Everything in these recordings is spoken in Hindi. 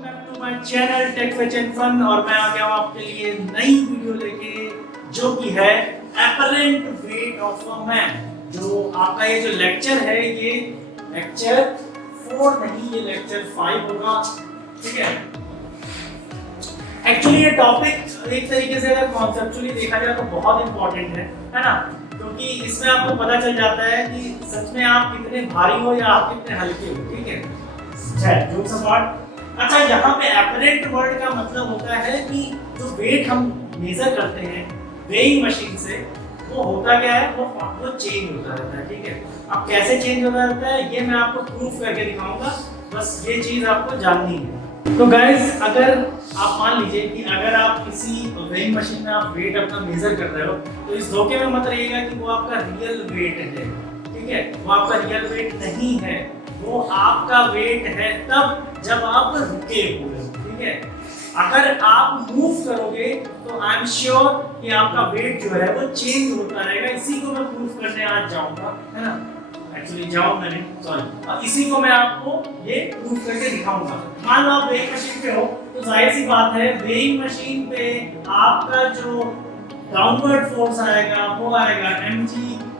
Back to my channel tech which and fun. और मैं आ गया हूँ आपके लिए नई वीडियो लेके, जो कि है apparent weight of a man. जो आपका ये जो लेक्चर है, ये लेक्चर 4 नहीं, ये लेक्चर 5 होगा। ठीक है। एक्चुअली ये टॉपिक एक तरीके से अगर कॉन्सेप्चुअली देखा जाए तो बहुत इंपॉर्टेंट है ना? क्योंकि इसमें आपको पता चल जाता है कि सच में आप कितने भारी हो या आप कितने हल्के हो। ठीक है, जोक्स अपार्ट। अच्छा, यहाँ पे एपरेंट वर्ड का मतलब होता है कि जो वेट हम मेजर करते हैं वेइंग मशीन से, वो होता क्या है, वो चेंज होता रहता है। ठीक है। अब कैसे चेंज होता रहता है ये मैं आपको प्रूफ करके दिखाऊंगा, बस ये चीज आपको जाननी है। तो गाइस, अगर आप मान लीजिए कि अगर आप किसी वेइंग मशीन में आप वेट अपना मेजर कर रहे हो, तो इस धोखे में मत रहिएगा कि वो आपका रियल वेट है। ठीक है, वो आपका रियल वेट नहीं है, वो आपका वेट है तब जब आप रुके हुए हो। ठीक है। अगर आप मूव करोगे तो आई एम श्योर कि आपका वेट जो है वो चेंज होता रहेगा। इसी को मैं प्रूफ करने आज जाऊंगा, है ना? एक्चुअली जाऊंगा नहीं, सॉरी। इसी को मैं आपको ये प्रूफ करके दिखाऊंगा। मान लो आप वेइंग मशीन पे हो, तो जाहिर सी बात है वेइंग मशीन पे आपका जो डाउनवर्ड फोर्स आएगा वो आएगा mg,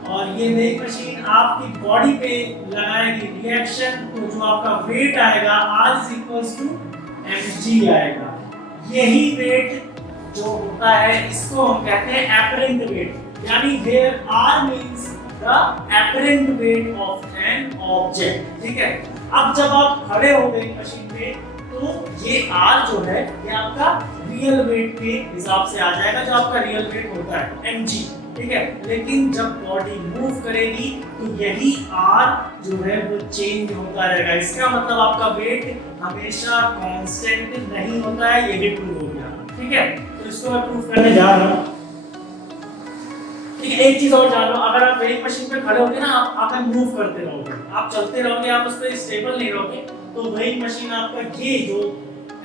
और ये वेइंग मशीन आपकी बॉडी पे लगाएगी रिएक्शन, तो जो आपका वेट आएगा r mg आएगा। यही वेट जो होता है इसको हम कहते हैं एपरेंट वेट, यानी where r means the apparent weight of an object. ठीक है। अब जब आप खड़े हो वेइंग मशीन पे, तो ये r जो है ये आपका रियल वेट के हिसाब से आ जाएगा, जो आपका रियल वेट होता है mg। ठीक है। लेकिन जब बॉडी मूव करेगी तो यही r जो है वो चेंज होता रहेगा। इसका मतलब आपका वेट हमेशा कांस्टेंट नहीं होता है, ये भी प्रूव हो गया। ठीक है। तो इसको मैं प्रूव करने जा रहा हूं। ठीक है, एक चीज और जान लो, अगर आप वेइंग मशीन पे खड़े होगे ना, आप मूव करते रहोगे, आप चलते रहोगे, आप उस पर स्टेबल नहीं रहोगे, तो वेइंग मशीन आपका ये जो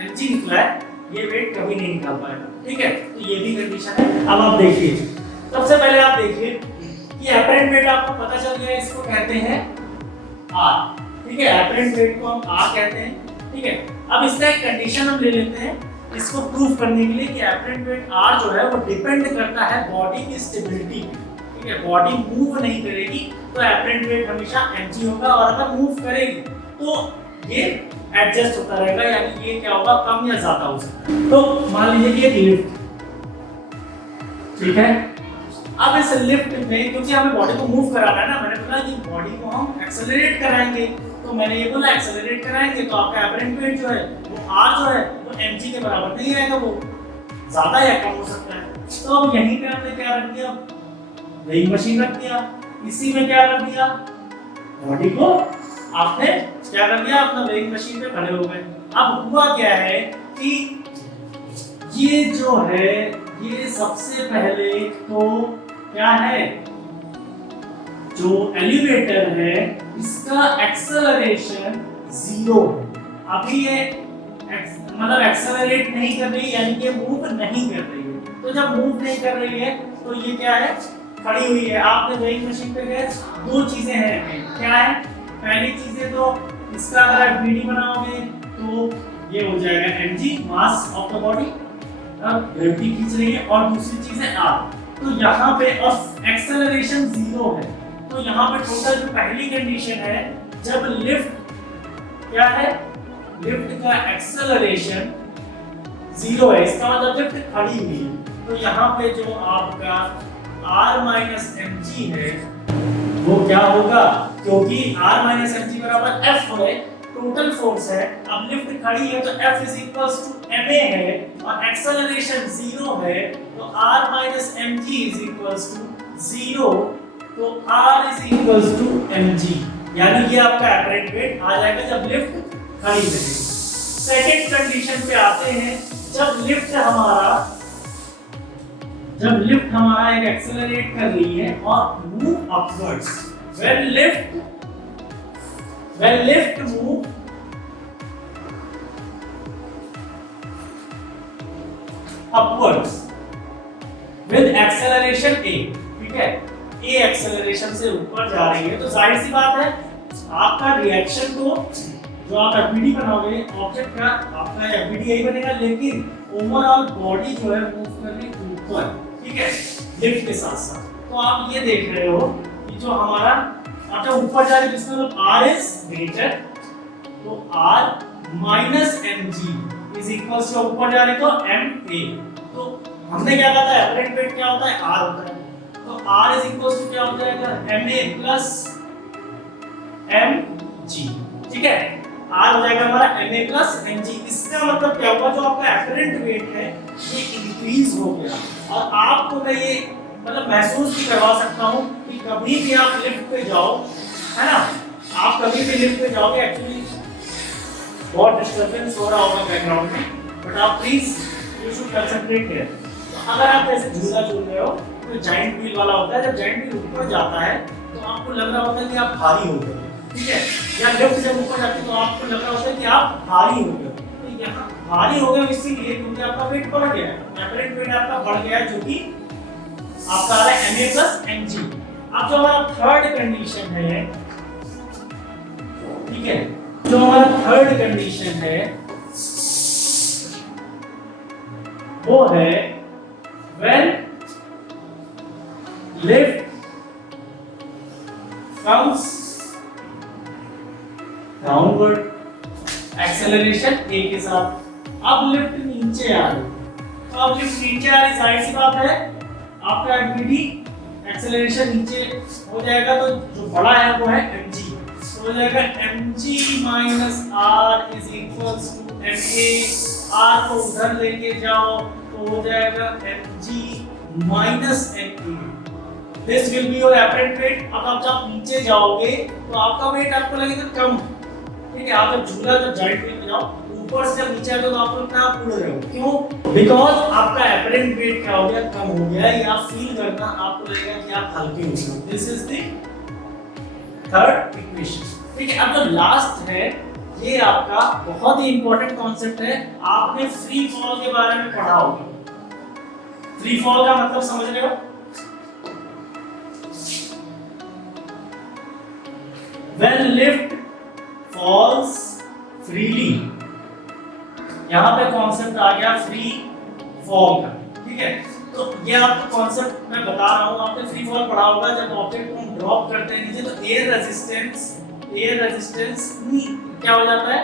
mg निकला है ये वेट कभी नहीं निकाल पाएगा। ठीक है। तो ये भी कंडीशन है। अब आप देखिए, सबसे पहले आप देखिए कि एपरेंट वेट आपको पता चल गया, इसको कहते हैं r। ठीक है, एपरेंट वेट को हम r कहते हैं। ठीक है। अब इसका एक कंडीशन हम ले लेते हैं इसको प्रूफ करने के लिए कि एपरेंट वेट r जो है वो डिपेंड करता है बॉडी की स्टेबिलिटी पे। ठीक है, बॉडी मूव नहीं करेगी तो एपरेंट वेट हमेशा mg होगा, और अगर मूव करेगी तो ये एडजस्ट होता रहेगा, यानी ये क्या होगा, कम या ज्यादा हो सकता है। तो मान लीजिए कि एक लिफ्ट, ठीक है। अब इस लिफ्ट में क्योंकि हमें बॉडी को मूव कराना है ना, मैंने बोला कि बॉडी को हम एक्सेलरेट कराएंगे, तो मैंने ये बोला एक्सेलरेट कराएंगे तो आपका एपरेंट वेट जो है वो r जो है वो mg के बराबर नहीं आएगा, वो ज्यादा या कम हो सकता है। तो अब यहीं पे हमने क्या रख दिया, वेइंग मशीन रख दिया, इसी में क्या रख दिया, बॉडी को आपने क्या कर दिया, अपना वेइंग मशीन पे खड़े हो गए। अब हुआ क्या है कि ये जो है ये सबसे पहले तो क्या है, जो एलिवेटर है इसका एक्सेलरेशन 0 है। अभी ये मतलब एक्सेलरेट नहीं कर रही, यानी कि मूव नहीं कर रही है। तो जब मूव नहीं कर रही है तो ये क्या है, खड़ी हुई है। आपने वेइंग मशीन पे गए, दो चीजें हैं, क्या है, पहली चीजें तो इसका अगर आप वीडी बनाओगे तो ये हो जाएगा mg, mass of the body, gravity खींच रही है, और दूसरी चीज है r। तो यहाँ पे एक्सेलरेशन 0 है, तो यहाँ पे टोटल जो पहली कंडीशन है, जब लिफ्ट क्या है, लिफ्ट का एक्सेलरेशन 0 है, इसका मतलब लिफ्ट खड़ी हुई है। तो यहाँ पे जो आपका r mg है वो क्या होगा, क्योंकि r mg बराबर f है, टोटल फोर्स है। अब लिफ्ट खड़ी है तो F ma है, और एक्सेलरेशन 0 है, तो r mg 0, तो r mg, यानी ये आपका एपरेंट वेट आ जाएगा जब लिफ्ट खड़ी रहेगी। सेकंड कंडीशन पे आते हैं, जब लिफ्ट हमारा एक एक्सेलरेट कर रही है और move upwards, when lift move upwards with acceleration a, ठीक है, a एक्सेलरेशन से ऊपर जा रही है, तो जाहिर सी बात है आपका रिएक्शन तो जो आप एफबीडी बनाओगे ऑब्जेक्ट का आपका एफबीडी यही बनेगा, लेकिन ओवरऑल बॉडी जो है मूव कर रही ऊपर, ठीक है, लिफ्ट के साथ साथ। तो आप ये देख रहे हो कि जो हमारा आप जब ऊपर जा रहे हो जिसमें मतलब r इज ग्रेटर, तो r minus mg is equal to ऊपर जा रहे तो ma। तो हमने क्या कहा था एपरेंट वेट क्या होता है r होता है, तो r इज इक्वल टू क्या हो जाएगा ma प्लस mg, ठीक है, r हो जाएगा हमारा ma प्लस mg। इसका मतलब क्या होगा जो आपका एपरेंट वेट है ये इंक्रीज हो गया। और आपको मैं ये मतलब महसूस भी करवा सकता हूँ कि कभी भी आप लिफ्ट पे जाओ, है ना, आप कभी भी लिफ्ट पे जाओगे, एक्चुअली बहुत डिस्टर्बेंस हो रहा होगा बैकग्राउंड में, बट आप please you should concentrate here. तो अगर आप ऐसे झूला झूल रहे हो तो जाइंट व्हील वाला होता है, जब जाइंट व्हील ऊपर जाता है तो आपको लग रहा होता है कि आप भारी हो गए, ठीक है, या लिफ्ट जब ऊपर जाती है तो आपको लग रहा होता है कि आप भारी हो गए। तो यहाँ भारी हो गए इसीलिए क्योंकि आपका वेट बढ़ गया है, एपरेंट वेट आपका बढ़ गया है, जो कि आपका आ रहा है ma प्लस mg। अब जो हमारा थर्ड कंडीशन है, ठीक है, जो हमारा थर्ड कंडीशन है वो है when lift comes downward, acceleration a के साथ। अब लिफ्ट नीचे आ रही, तो अब लिफ्ट नीचे आ रही, जाहिर सी बात है आपका एफबीडी एक्सेलरेशन नीचे हो जाएगा, तो जो बड़ा है वो है mg, तो हो जाएगा mg minus r is equals to ma। r को उधर लेके जाओ तो हो जाएगा mg minus ma। This will be your apparent wait. अब जब नीचे जाओगे तो आपका वेट आपको लगेगा कम, ठीक है, आप जब झूला जब जाइंट व्हील में जाओ ऊपर से जब नीचे आते हो तो आप लगता है आप उड़ रहे हो, क्यों? बिकॉज आपका एपरेंट वेट क्या हो गया, कम हो गया, या फील करना आपको लगेगा कि आप हल्के हो गए। This is the third equation, ठीक है। अब जो लास्ट है ये आपका बहुत ही इंपॉर्टेंट कॉन्सेप्ट है, आपने फ्री फॉल के बारे में पढ़ा होगा। फ्री फॉल का मतलब समझ रहे हो? When lift falls freely, यहाँ पे कॉन्सेप्ट आ गया फ्री फॉल का, ठीक है। तो ये आपको कॉन्सेप्ट मैं बता रहा हूँ, आपने फ्री फॉल पढ़ा होगा, जब ऑब्जेक्ट को हम ड्रॉप करते हैं नीचे तो एयर रेजिस्टेंस क्या हो जाता है,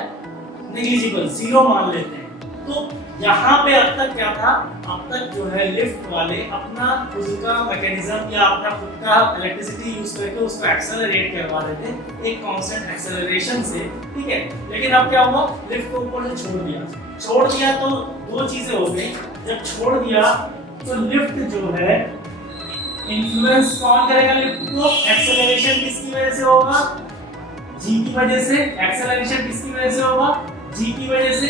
नेग्लिजिबल, जीरो मान लेते हैं। तो यहाँ पे अब तक क्या था, अब तक जो है लिफ्ट वाले अपना खुद का मैकेनिज्म या अपना खुद का इलेक्ट्रिसिटी यूज करके उसको एक्सेलरेट करवा देते हैं एक कांस्टेंट एक्सेलरेशन से, ठीक है। लेकिन अब क्या हुआ, लिफ्ट को ऊपर से छोड़ दिया तो दो चीजें हो गई। जब छोड़ दिया तो लिफ्ट जो है इन्फ्लुएंस कौन करेगा लिफ्ट को, एक्सेलरेशन किसकी वजह से होगा, जी की वजह से। एक्सेलरेशन किसकी वजह से होगा, जी की वजह से,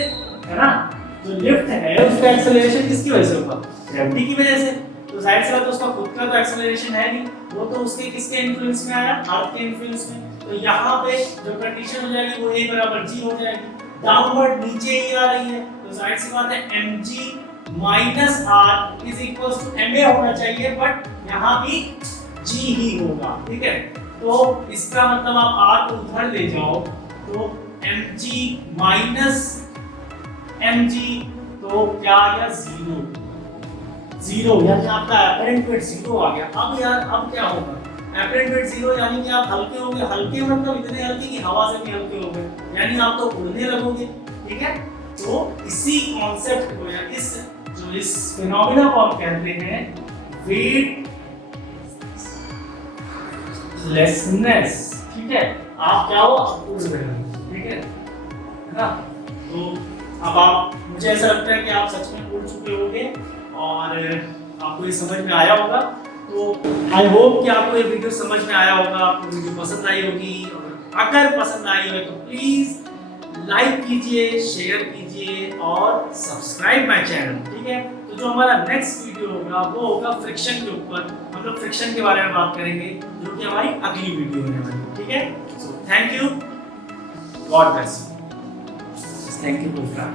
है ना। जो लिफ्ट है उसका एक्सेलरेशन किसकी वजह से होगा, ग्रेविटी की वजह से। तो जाहिर सी बात है उसका खुद का तो एक्सेलरेशन है नहीं, वो तो उसके किसके इन्फ्लुएंस में आया, अर्थ के इन्फ्लुएंस में। तो यहाँ पे जो कंडीशन हो जाएगी वो a बराबर g हो जाएगी, डाउनवर्ड नीचे ही आ रही है, तो जाहिर सी बात है mg minus r is equals to ma होना चाहिए, बट यहाँ भी g ही होगा, ठीक है। तो इसका मतलब आप r को उधर ले जाओ तो mg माइनस mg, तो क्या आ गया, जीरो, यानी आपका एपरेंट वेट जीरो आ गया। अब यार अब क्या होगा, एपरेंट वेट जीरो यानी कि आप हल्के हो गए, हल्के मतलब इतने हल्के कि हवा से भी हल्के हो गए, यानी आप तो उड़ने लगोगे, ठीक है। तो इसी कॉन्सेप्ट को या इस फिनोमेना को हम कहते हैं वेट लेसनेस, ठीक है। आप क्या हो, आप उड़ रहे हो, ठीक है ना। तो अब आप, मुझे ऐसा लगता है कि आप सच में उड़ चुके होंगे और आपको ये समझ में आया होगा। तो आई होप कि आपको ये वीडियो समझ में आया होगा, आपको वीडियो पसंद आई होगी। और अगर पसंद आई हो तो प्लीज लाइक कीजिए, शेयर कीजिए और सब्सक्राइब माय चैनल, ठीक है। तो जो हमारा नेक्स्ट वीडियो होगा वो होगा फ्रिक्शन के ऊपर, हम लोग फ्रिक्शन के बारे में बात करेंगे, जो कि हमारी अगली वीडियो होने वाली है, ठीक है। So thank you, God bless you, thank you for